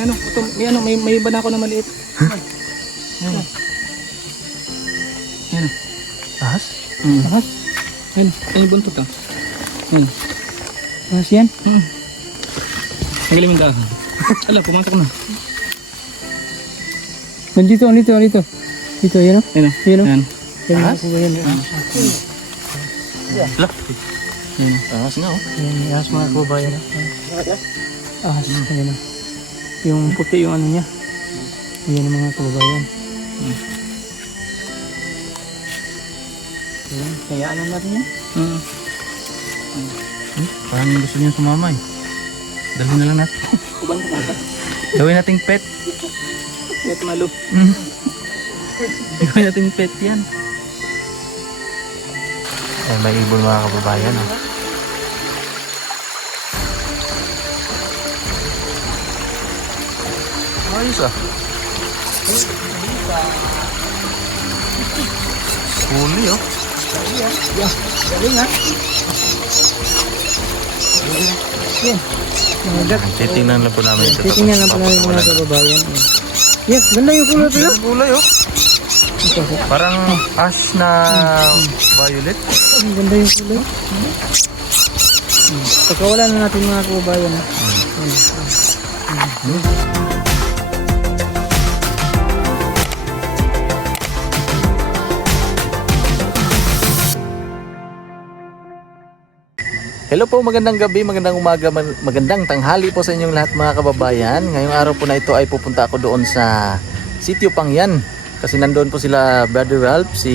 Ano, ito, may iba na ako na maliit. Yan. Yan. Ahas? Ahas. Yan, yan yung buntot ah. Yan. Ahas yan? Ang galing yung dahon. Ala, pumasok na. Nandito. Dito, yan o. Yan o. Yan o. Yan. Yan Ahas? o. Yan o. Ala. Yan. Ahas nga oh. Yan, ahas mga kababayan. Ahas, yan o. Yung puti yung ano niya. Yan ang mga kababayan. Yan, kayaan na natin yan. Parang gusto niya sumama eh. Dalhin na lang natin. Kubang kumata. Gawin nating pet. Pet malo. Gawin nating pet yan. Ay, may ibon mga kababayan. Oh. Ayos ah. Huli oh. Galing ha. Yan. Nangagat. Titingnan lang po namin ito. Titingnan lang po namin mga kababayan. Yes, ganda yung kulay pero. Kulay oh. Ito. Parang ash na violet. Ang ganda yung kulay. Pagkawalan na natin mga kababayan. Hello po, magandang gabi, magandang umaga, magandang tanghali po sa inyong lahat mga kababayan. Ngayong araw po na ito ay pupunta ako doon sa Sitio Pangyan. Kasi nandoon po sila Brother Ralph, si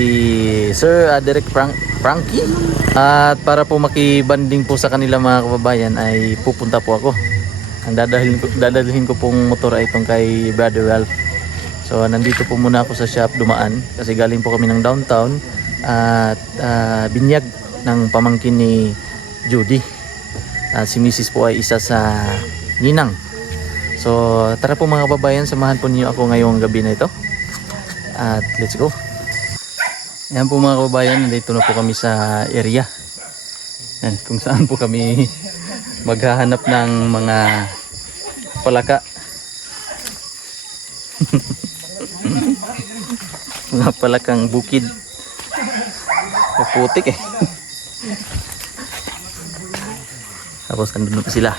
Sir Derek Frankie. At para po makibanding po sa kanila mga kababayan ay pupunta po ako. Ang dadalhin ko pong motor ay itong kay Brother Ralph. So nandito po muna ako sa shop dumaan kasi galing po kami ng downtown at binyag ng pamangkin ni Judy. Si Mrs. po ay isa sa ninang. So tara po mga kababayan, samahan po niyo ako ngayong gabi na ito. At let's go. Ayan po mga kababayan, nandito na po kami sa area. Yan, kung saan po kami maghahanap ng mga palaka. Mga palakang bukid. Putik eh. Tapos nandun pa sila.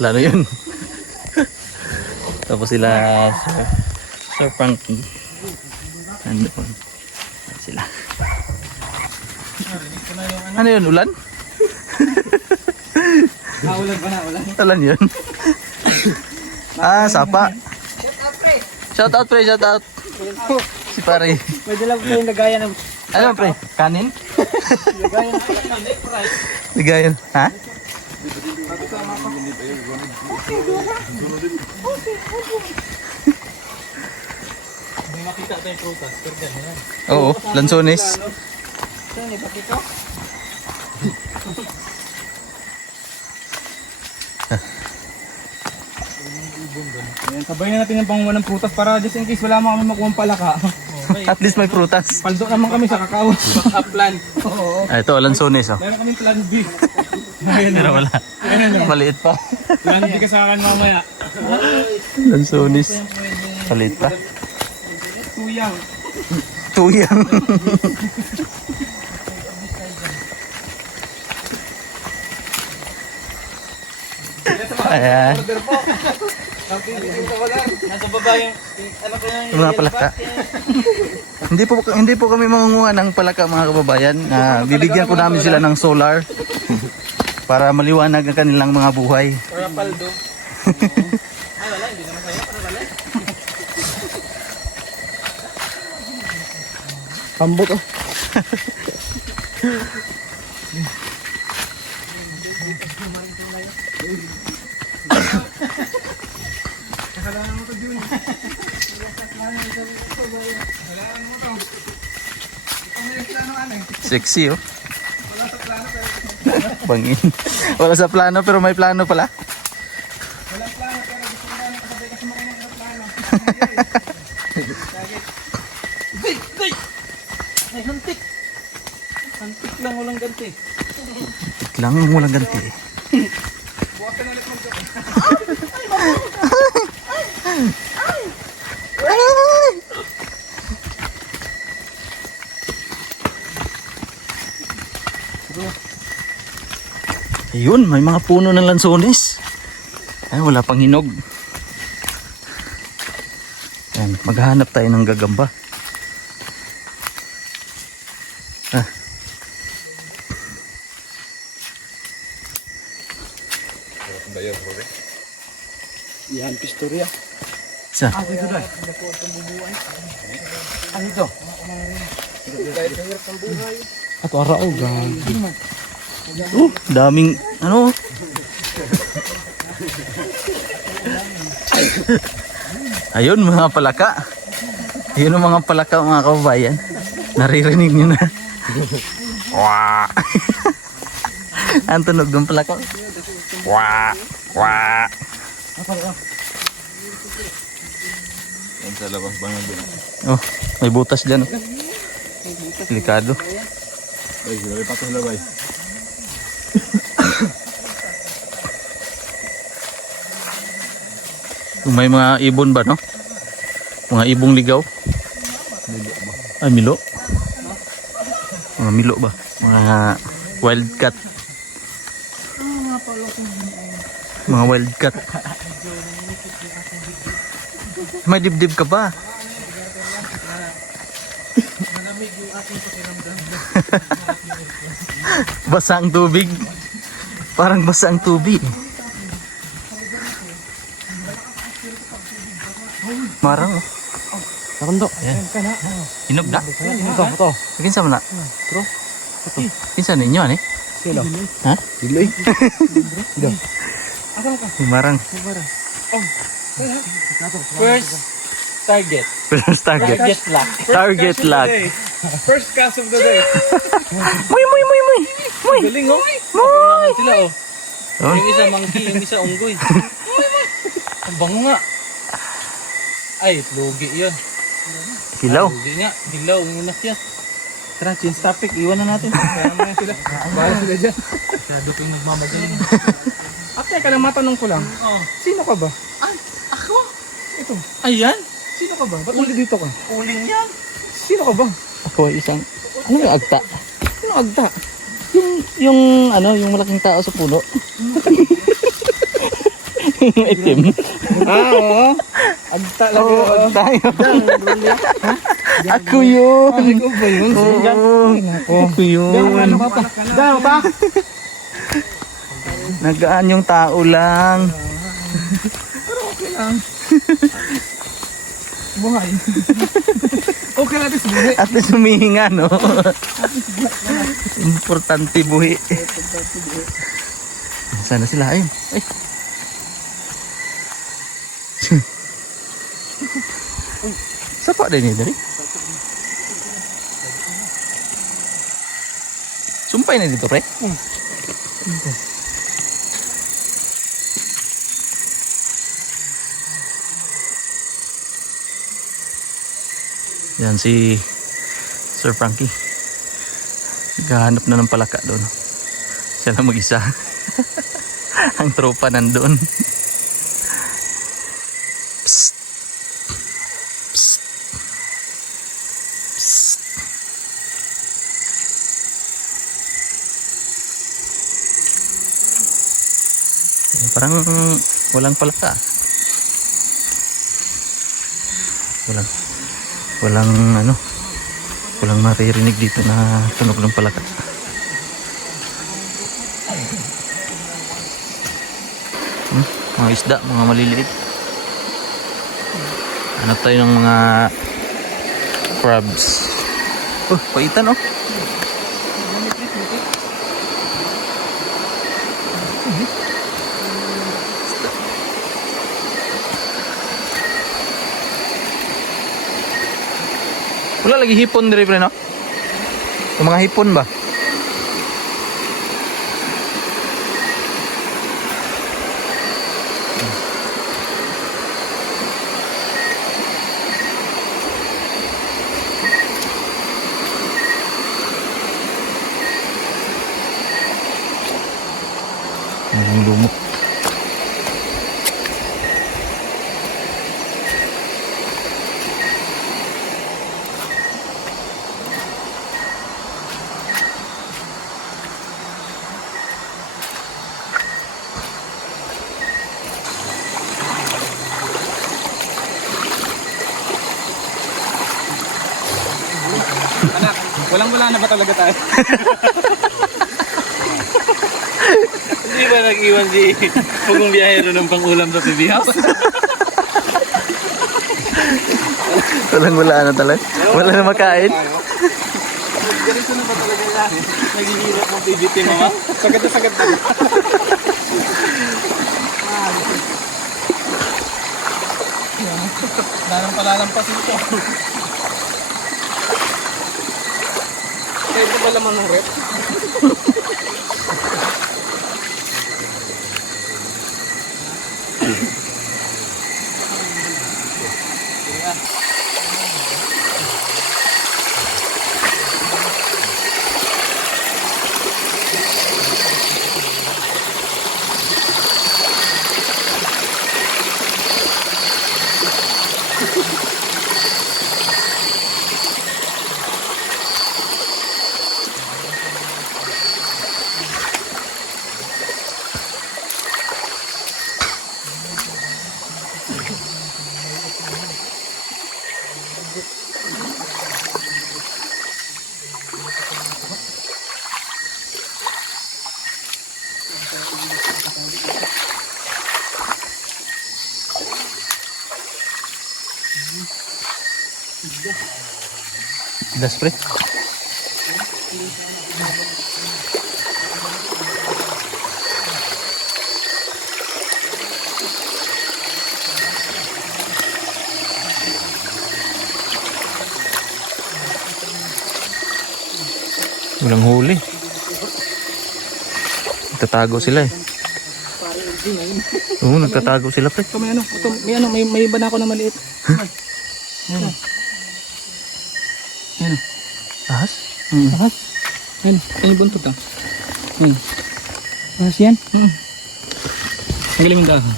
Lalo yun. Tapos sila Sir Frankie. Nandun. Sila. Ano yun? Ulan? Ulan ba na? Ulan? Ulan yun? Sapa. Shout out pre, shout out. Si pare. May dala po tayong lagayan ng... Ano pre? Kanin? Lagayan Ligayan. Ha? May makita tayong prutas. Pero ganyan. Oo, lansones. Saan eh? Pakito? Sabayin na natin yung panguha ng prutas para just in case wala mo kami makuha ng palaka. At least may prutas. Paldo naman kami sa kakao. Backup plan. Oo. Ito, lansones oh. Meron kaming plan B. Ayan na. Wala. Maliit pa. Plan B ka sa akin mamaya. Lansones. Maliit pa. Tuyang. Tuyang. Ayan. Nasa baba yung ano ko yung Mga palaka. Hindi po kami mangunguha ng palaka mga kababayan. Bibigyan ko namin sila ng solar para maliwanag ang kanilang mga buhay. para paldo. Ay wala, hindi naman kaya para wala. Pambot oh. Sexy oh. Bangin. Wala sa plano pero may plano pala. Walang plano pero gusto ko lang kasabay kasi makanya ng plano. Ay, hantik. Hantik lang, walang ganti. Lang walang ganti. Bukas ka na ulit mag-joke. Ayun, may mga puno ng lansones. Ay, wala pang hinog. Yan, maghahanap tayo ng gagamba. Ah. Yan, pistorya. Sa? Ano ito? At ara o gagi. Daming ano. Ayun mga palaka. Ayun ang mga palaka mga kababayan. Naririnig nyo na. Wah. Ang tunog ng palaka. Wah. Wah. Yan sa labas ba doon? Oh, may butas dyan. Delikado. Ay, sila may patos labay. May mga ibon ba, no? Mga ibong ligaw. Ay, milo. Mga milo ba? Mga wildcat. Mga wildcat. May dibdib ka ba? Basa ang tubig. Parang basa ang tubig. Marang. Nakundo. Ayan. Hinog na. Ito. Kinsa man na? Bro. Kinsa ninyo ani? Sila. Ha? Diloy. Ida. Marang. First target. First target. lock. Target lock. First cast of the day. Muy. Galing oh. Muy. Sila oh. Oh. Yung isa monkey, yung isa unggoy. Ang bango nga. Ay, lugi yun. Hilaw. Lugi nga. Hilaw, yung siya. Tara, change topic. Iwan na natin. Bahala sila. Bahala sila dyan. Masyado kong nagmamagaling. At teka lang, matanong ko lang. Sino ka ba? Ay, ako. Ito. Ayan? Sino ka ba? Ba't dito ka? Uling yan. Sino ka ba? Ako ay isang ano yung agta? Sino agta? Yung yung malaking tao sa puno. Yung itim. Oo. Agta lang yun. Agta yun. Ako yun. Ikaw ba yun? Ako yun. Daw pa? Nagaan yung tao lang. Buhay. Okay natin sa buhay. At least humihinga, no? Importante buhi. Sana sila ayun. Ay. Sapa din yun, dari? Sumpay na dito, pre? Yan si Sir Frankie. Naghahanap na ng palaka doon. Siya lang mag-isa. Ang tropa nandun. Psst. Psst. Psst. Parang walang palaka. Walang maririnig dito na tunog ng palaka. Mga isda, mga maliliit. Hanap tayo ng mga crabs. Oh, paitan oh. Wala lagi hipon diri pre no? Yung mga hipon ba? Ang lumot. Anak, walang-wala na ba talaga tayo? Hindi ba nag-iwan si Pugong Biyahero ng pangulam sa PB House? Wala na talaga. Wala na makain. Ganito na ba talaga yan? Naghihirap ng PBT, mama? Sagad na sagad na. Darang palalampas ito. Kaya ito ba laman ng rep? Das pre. Walang huli. Nagtatago sila eh. Oo, nagtatago sila pre. Ito may ano, may banako na maliit. Ayan. Ayan. Ahas? Ahas. Ayan. Ayan yung buntot ah. Ayan. Ahas yan? Magaling yung dahon.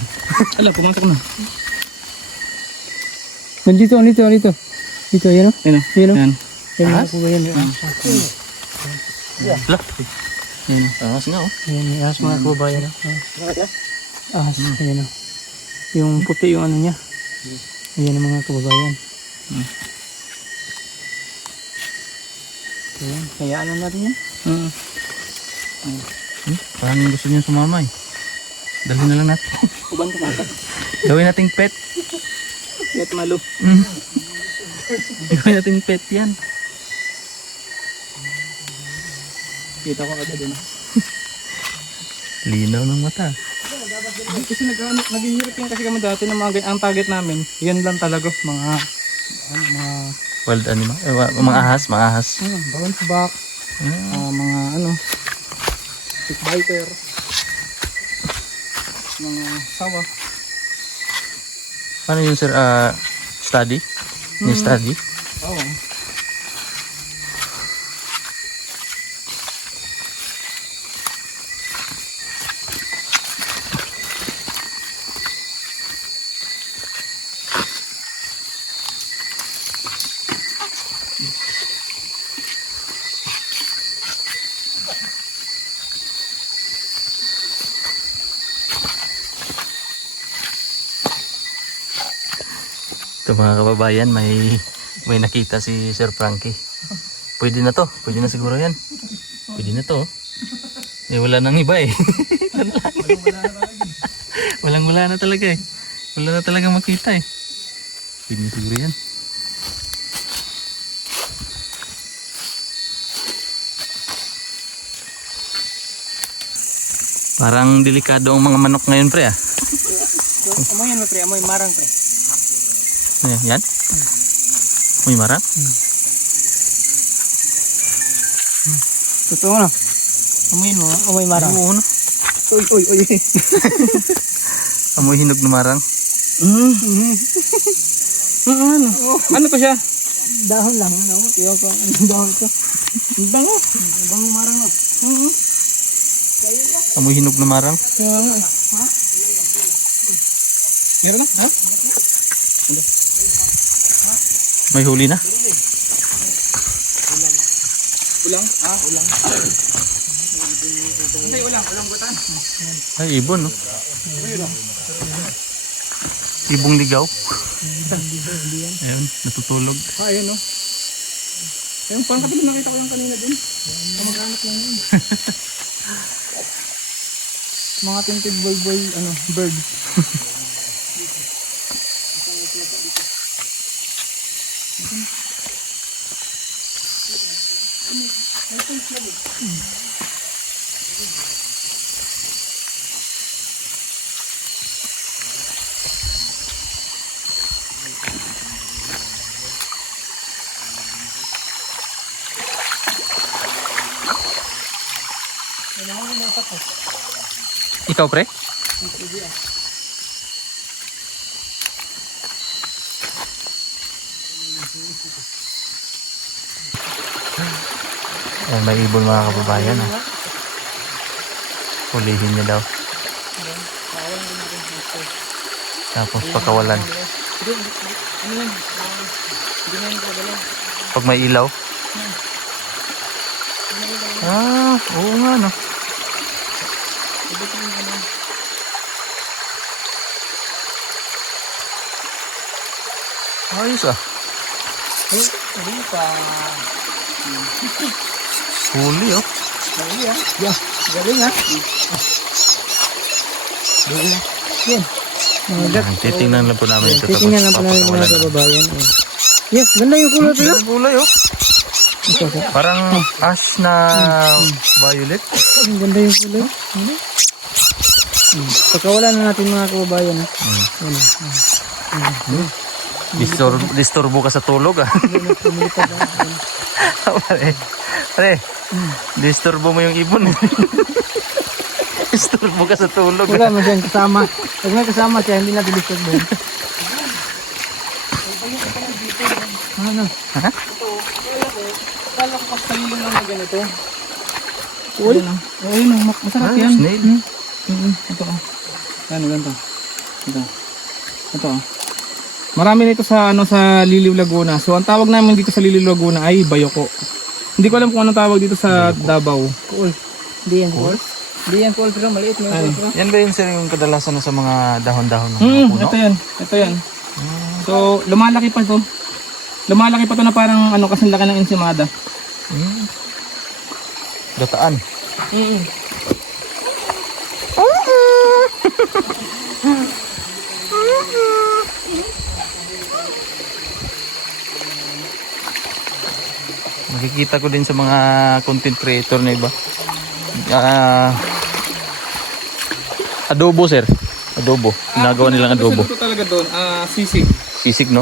Ala, pumasok na. Dito, ayan o. Ayan o. Ayan. Ahas? Ayan, Lah. Ahas nga oh. may ahas mga kababayan o. Ahas, ayan o. Yung puti yung ano niya. Ayan ang mga kababayan. Ayan, kayaan lang natin yan. Parang gusto niyo sumama eh. Dalhin na lang natin. Uban ka mata. Gawin nating pet. Pet malo. Gawin nating pet yan. Kita ko agad yun. Linaw ng mata. Kasi naghihirap yan kasi kami dati ng mga ang target namin. Yan lang talaga mga Wild animal. Mga ahas, mga ahas. bounce back, mga stick biter, mga sawa. Paano yun sir? Study? Ni study? Oo. Ito mga kababayan, may nakita si Sir Frankie. Pwede na to, pwede na siguro yan. Pwede na to. Eh wala nang iba eh. Wala na talaga eh. Wala na talaga makita eh. Pwede na siguro yan. Parang delikado ang mga manok ngayon pre ah. Amoy yan pre, amoy marang pre. Yan? May marang? Totoo na. Amoyin mo, amoy marang. Oo no. Uy. Amoy hinog na marang. Ano to siya? Dahon lang, ano? Tiyo ko, anong dahon ito? Bango. Bango marang o. Amoy hinog na marang. Meron na? Ha? May huli na. Ulang? Ulang. Hindi, ulang gutan. Ay, ibon no. Ibong ligaw. Ayun, natutulog. Ayun no. Yung parang kapag nakita ko yung kanina dun. Kamag-anak lang yun. Mga tinted boy, bird. Ikaw pre? Oh, may ibon mga kababayan. Ah. Hulihin niya daw. Tapos pakawalan. Pag may ilaw. Ah, oo nga no. Ayos ah. Huli oh. Galing ha. Titingnan lang po namin ito. Titingnan lang po namin mga kababayan. Yes, ganda yung kulay pero. Ang kulay oh. Parang ash na violet. Ang ganda yung kulay. Pagkawala na natin mga kababayan. Disturbo ka sa tulog ah. Pre, disturbo mo yung ibon. Disturbo ka sa tulog. Wala mo siyang kasama. Pag may kasama siya, hindi na bilisog mo. Ano? Ha? Kala ko pas kanina lang na ganito. Uy? Ayun o, masarap yan. Snail. Ito o. Ganito. Ito o. Marami nito sa sa Liliw Laguna. So ang tawag namin dito sa Liliw Laguna ay bayoko. Hindi ko alam kung anong tawag dito sa Davao. Cool. Hindi yan cool. Hindi yan cool pero maliit na Ay. cool. Yan ba yun sir yung kadalasan na sa mga dahon-dahon ng mga puno? Ito yan. So lumalaki pa to. Lumalaki pa to na parang kasing laki ng ensimada. Gataan. Makikita ko din sa mga content creator na iba. Adobo sir. Adobo. Ginagawa nilang adobo. Ito talaga doon, sisig. Sisig no?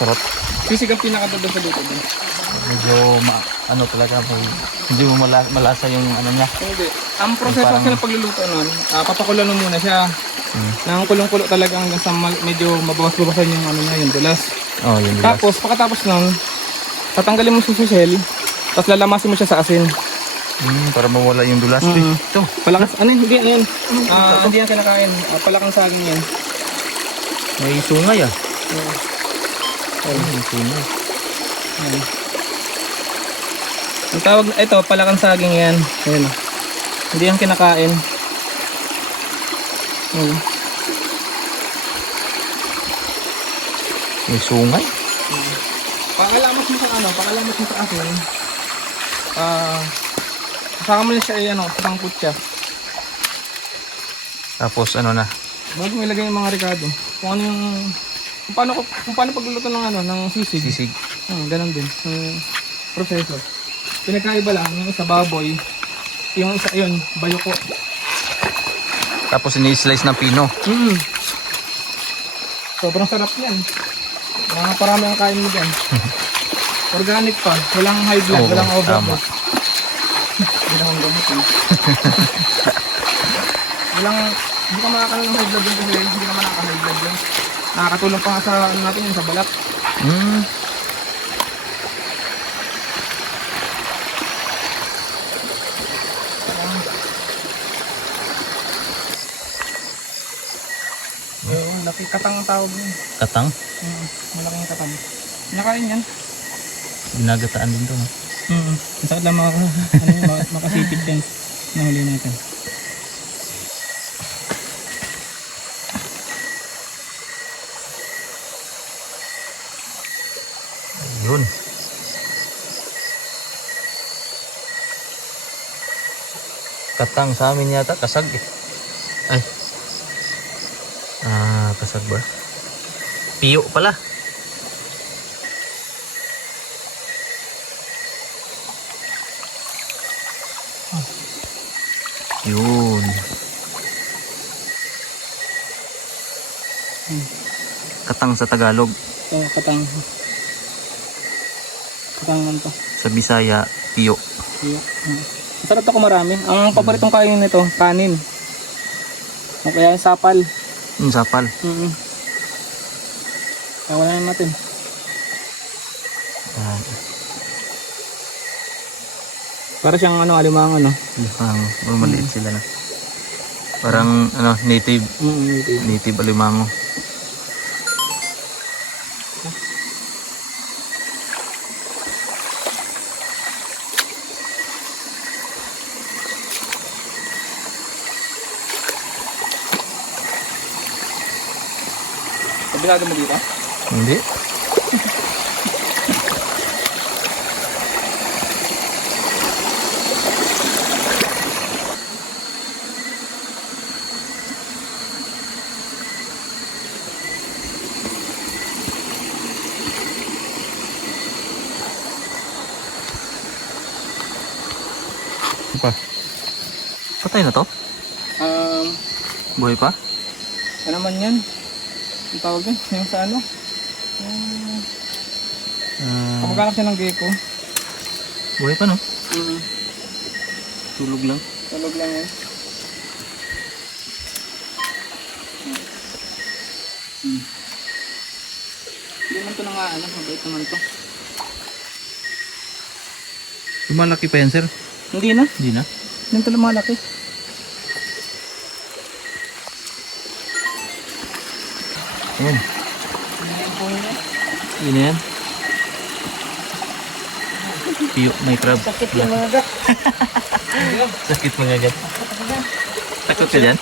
Sarap. Sisig ang pinakadodon sa luto doon. Medyo ano talaga hindi mo malasa yung ano niya. Hindi. Ang proseso Parang- kasi ng pagluluto nun, papakulan mo muna siya. Nang kulong-kulo talaga hanggang sa medyo mabawas-bawasan yung niya, yung dulas. Oh, yun lang. Tapos, pagkatapos nun, tatanggalin mo sa susel, tapos lalamasin mo siya sa asin. Para mawala yung dulas. Ito. Palakas, hindi, ano yun? Hindi yan kinakain. Palakang saging yan. May sungay ah. May sungay. Ang tawag, ito, palakang saging yan. Ayan. Hindi yan kinakain. Ayan. May sungay. Pakalamot mo sa asin. Saka mo na siya isang kutsa. Tapos ano na. Bago mo ilagay yung mga ricado. Kung ano yung kung paano pagluluto ng sisig. Sisig. Ganun din. Yung proseso. Pinagkaiba lang yung isa baboy, yung isa yun bayoko. Tapos ini-slice ng pino. Sobrang sarap yan. Mga parami ang kain mo dyan. Organic pa, walang high blood, Oo, walang tama. overdose. Walang gamot eh. Hindi ka makakaroon ng high blood yun kasi hindi naman nakaka-high blood yun. Nakakatulong pa nga sa natin yun, sa balat. Laki katang ang tawag yun. Katang. Malaking katang. Nakain yan. Ginagataan din to. Ang sakit lang makasipit yan. Nahuli natin. Yun. Katang sa amin yata, kasag eh. Ay. Kasag ba? Piyo pala. Yun. Katang sa Tagalog. Katang. Katangan to. Sa Bisaya, piyo. Yeah. Masarap ako marami. Ang paboritong kain nito, kanin. O kaya yung sapal. Sapal. Wala na natin. Para siyang alimang Parang maliit sila na. Parang native. Native alimango. Kabisado mo dito? Hindi. Pa. Patay na to? Buhay pa? Ano naman yan? Ang tawag yan? Yung sa ano? Kamagkakap siya ng gecko. Buhay pa no? Tulog lang. Tulog lang yan. Hindi naman ito mabait naman ito. Lumalaki pa yan sir? Hindi na. Hindi na? Hindi ito lumalaki. Ayan. Yun na yan. Piyo, may crab. Sakit yung mga gat. Sakit mga gat. Takot ka dyan?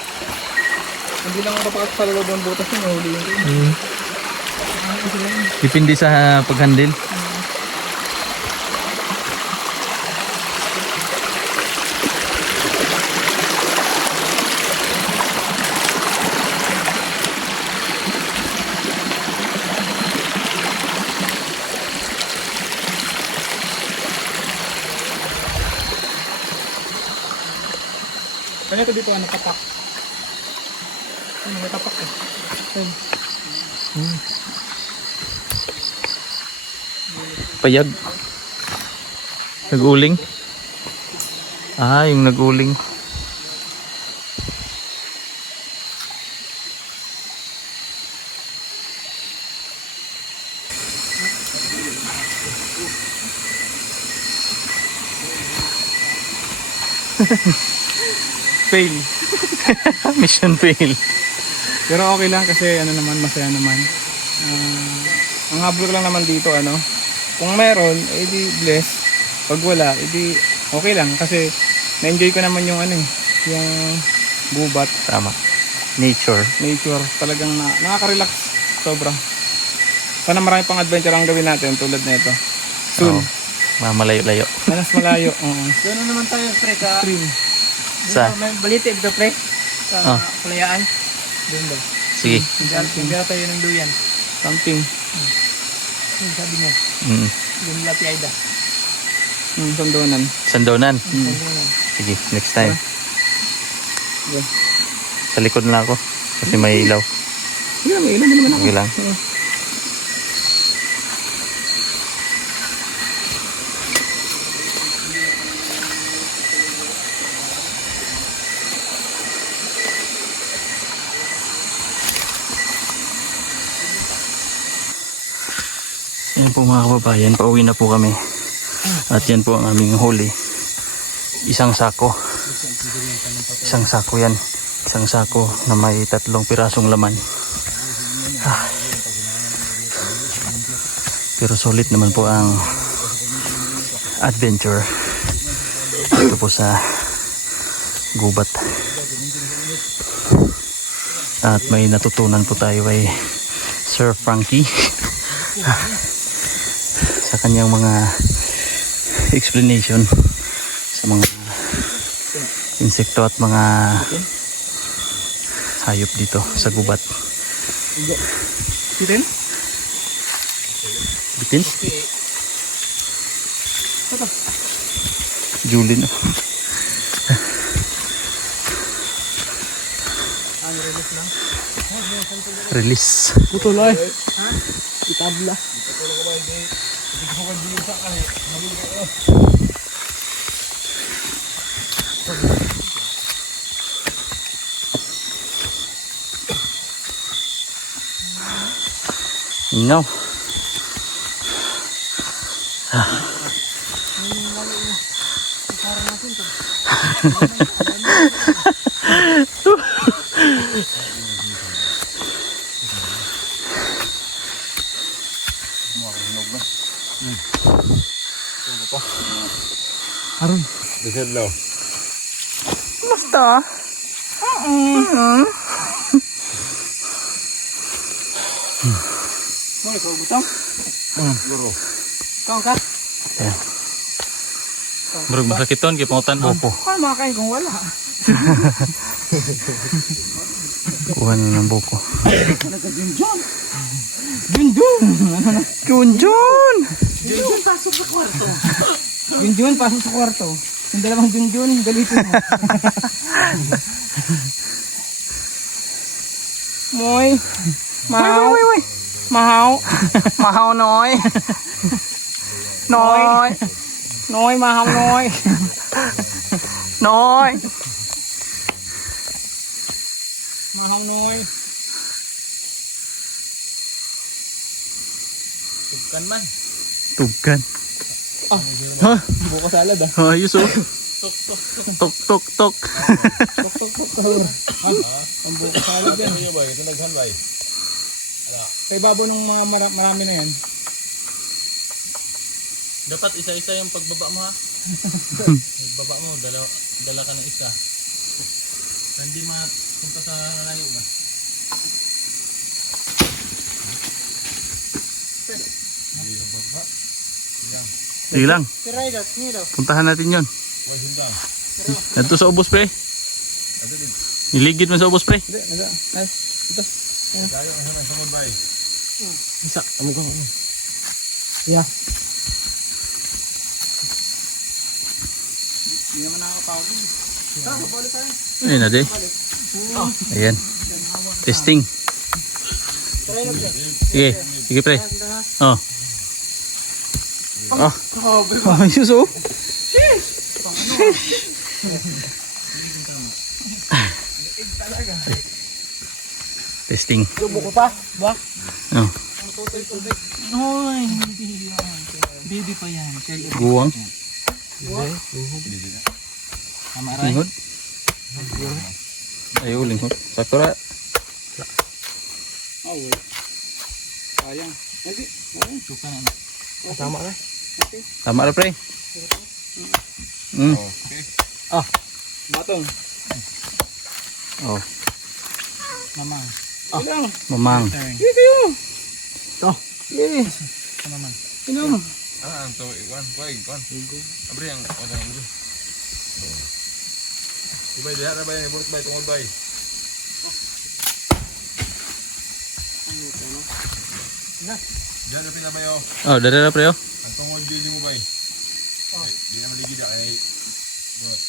Hindi lang makapakas sa loob ng butas yung huli yun. Depende sa paghandle. Kanya ito dito tapak. May tapak eh. Payag. Nag-uling. Yung nag-uling. Fail. Mission fail. Pero okay lang kasi masaya naman. Ang habol lang naman dito kung meron, edi bless. Pag wala, edi okay lang kasi na-enjoy ko naman yung yung gubat, Tama. Nature. nature. Talagang nakaka-relax sobra. Sana marami pang adventure ang gawin natin tulad nito. Soon. Oo. Mamalayo-layo. Mas malayo. Doon naman tayo pre sa Stream. Sa? may balitib do pre sa Kalayaan. Doon daw. Sige. Hindi tayo ng duyan. Camping. Yung sabi mo, Mm. yung Lapi Aida. Sandonan. Sandonan. Sige, next time. Yeah. Sa likod na ako. Kasi may ilaw. Yeah, may ilan din naman ako. Okay lang. Ayan po mga kababayan, pauwi na po kami. At yan po ang aming huli. Isang sako. Isang sako yan. Isang sako na may 3 pirasong laman. Pero solid naman po ang adventure dito po sa gubat. At may natutunan po tayo kay Sir Frankie sa kanyang mga explanation sa mga insekto at mga hayop dito sa gubat. Bitin? Bitin? Julin. Release. Putol ay. Itabla. No. Aron. Deser daw. Basta. Mo ikaw gutom? Guro. Ikaw ka? Ayan. Murag masakiton kay pangutan opo. Kaya makakain kung wala. Kuha na ng buko. Nagka-junjun. Junjun! Junjun! Junjun, pasok sa kwarto. Junjun, pasok sa kwarto. Yung dalawang Junjun, galitin mo. Moy. Mahaw. Mahaw. Mahaw noy. Noy. Noy, mahaw noy. Noy. Mahaw noy. Tugkan man. Tugkan. Ha? Buko salad ah. Ayos oh. Tok, tok, tok. Tok tok tok. Tok, tok, tok. Ang buko salad yan. Ano ba? Ito naghan ba? Sa ibabo nung mga marami na yan. Dapat isa-isa yung pagbaba mo ha. Pagbaba mo, dala ka ng isa. So, hindi mapunta sa layo ba? Sige lang. Tiray daw, tingin daw. Puntahan natin yon. Why sundan? Dito sa ubos pre. Ato din. Niligid mo sa ubos pre. Hindi, nada. Ito. Dayo ang hanay sumod bay. Isa, amo ka. Yeah. Hindi naman nakakapagod. Tara, balik tayo. Ayun na de. Ayan. Testing. Tiray daw dyan. Sige. Sige pre. Oh. Oh. Oh, baby. Ayos oh. Testing. Subo ko pa. Ba? Oh. Hoy, hindi yan. Baby pa yan. Guwang. Tama rin. Linghod. Ayaw linghod. Sakura. Oh, wait. Sayang. Hindi. Suka na. Tama na. Tama na pre. Mm. Okay. Batong. Oh. Mamang. Ilang. Mamang. Turn. Hindi kayo. Ito. Yeah. Sa mamang. Ilang. Ah, anto ikwan, kuan. Abri ang orang ulo. Ibay diha ra bay ni burut bay tungod bay. Diyan ra pila bayo. Oh, dari na pre oh. Ang tungod di mo bay. Di na maligid ay. Burut.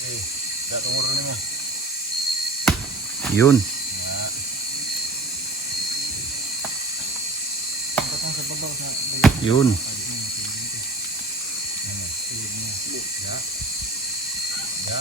Eh, da tungod ni mo. Yun. Yun. Ya,